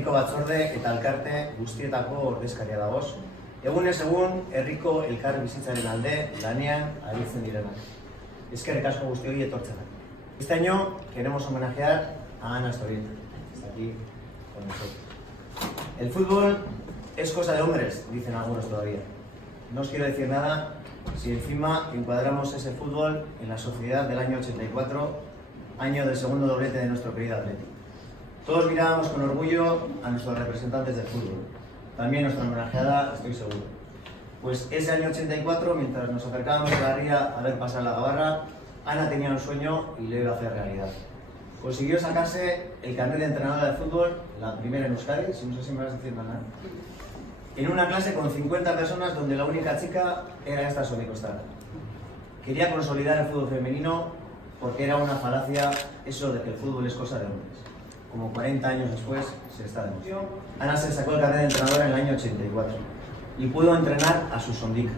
herriko batzorde eta elkarte guztietako ordezkaria dagoz. Egunez egun, herriko elkar bizitzaren alde lanean aritzen direnak. Eskerrik asko guzti hori etortzenak. Este año queremos homenajear a Ana Storita. Está aquí con nosotros. El fútbol es cosa de hombres, dicen algunos todavía. No os quiero decir nada si encima encuadramos ese fútbol en la sociedad del año 84, año del segundo doblete de nuestro querido Atleti. Todos mirábamos con orgullo a nuestros representantes del fútbol. También nuestra homenajeada, estoy seguro. Pues ese año 84, mientras nos acercábamos a la ría a ver pasar la gabarra, Ana tenía un sueño y lo iba a hacer realidad. Consiguió sacarse el carnet de entrenadora de fútbol, la primera en Euskadi, si no sé si me vas diciendo nada, en una clase con 50 personas donde la única chica era esta sobrecostada. Quería consolidar el fútbol femenino porque era una falacia eso de que el fútbol es cosa de hombres. Como 40 años después se está demostrando. Ana se sacó el carnet de entrenadora en el año 84 y pudo entrenar a su Sondica.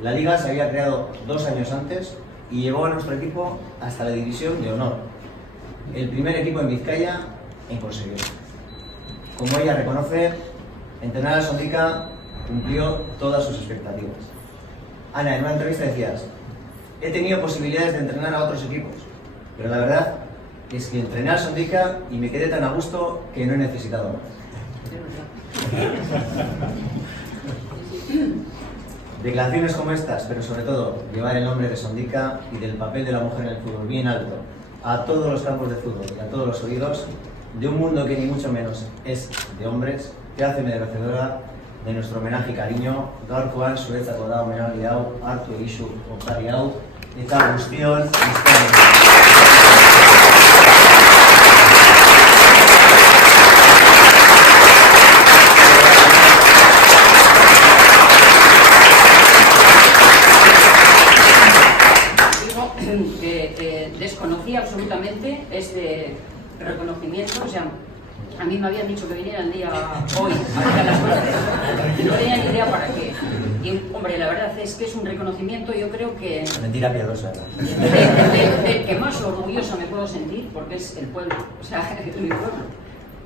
La liga se había creado 2 años antes y llevó a nuestro equipo hasta la división de honor, el primer equipo en Vizcaya en conseguirlo. Como ella reconoce, entrenar a Sondica cumplió todas sus expectativas. Ana, en una entrevista decías: he tenido posibilidades de entrenar a otros equipos, pero la verdad es que entrené a Sondica y me quedé tan a gusto que no he necesitado más. Declaraciones como estas, pero sobre todo llevar el nombre de Sondica y del papel de la mujer en el fútbol bien alto a todos los campos de fútbol y a todos los oídos de un mundo que ni mucho menos es de hombres, te hace merecedora de nuestro homenaje y cariño. Gaurkoan zuretzako da homenaje hau, hartu egizu opari hau, eta guztion desconocía absolutamente este reconocimiento, o sea, a mí me habían dicho que viniera el día hoy, a las 12, no tenía ni idea para qué. Y, hombre, la verdad es que es un reconocimiento, yo creo que... Mentira piadosa. del que más orgullosa me puedo sentir, porque es el pueblo, o sea, es mi pueblo.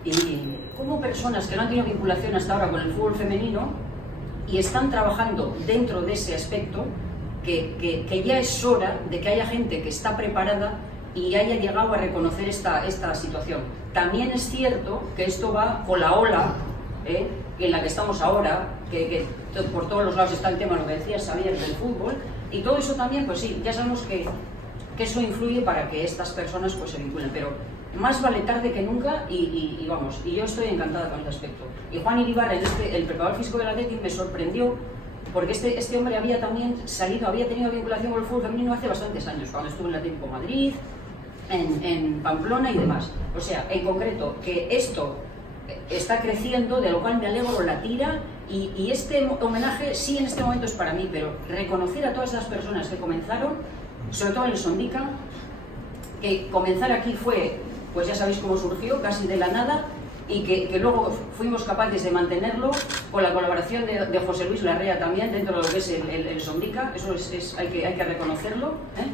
Y como personas que no han tenido vinculación hasta ahora con el fútbol femenino y están trabajando dentro de ese aspecto, que ya es hora de que haya gente que está preparada y haya llegado a reconocer esta situación. También es cierto que esto va con la ola en la que estamos ahora, que por todos los lados está el tema, lo que decías, Xavier, del fútbol, y todo eso también, pues sí, ya sabemos que eso influye para que estas personas pues se vinculen, pero más vale tarde que nunca y vamos, y yo estoy encantada con este aspecto. Y Juan Iribarren, el preparador físico del Athletic, me sorprendió porque este hombre había también había tenido vinculación con el fútbol femenino hace bastantes años, cuando estuvo en el Atlético de Madrid, en Pamplona y demás. O sea, en concreto, que esto está creciendo, de lo cual me alegro, la tira, y este homenaje sí en este momento es para mí, pero reconocer a todas las personas que comenzaron, sobre todo en el Sondica, que comenzar aquí fue, pues ya sabéis cómo surgió, casi de la nada, y que luego fuimos capaces de mantenerlo con la colaboración de José Luis Larrea también dentro de lo que es el Sondica. Eso hay que reconocerlo, ¿eh?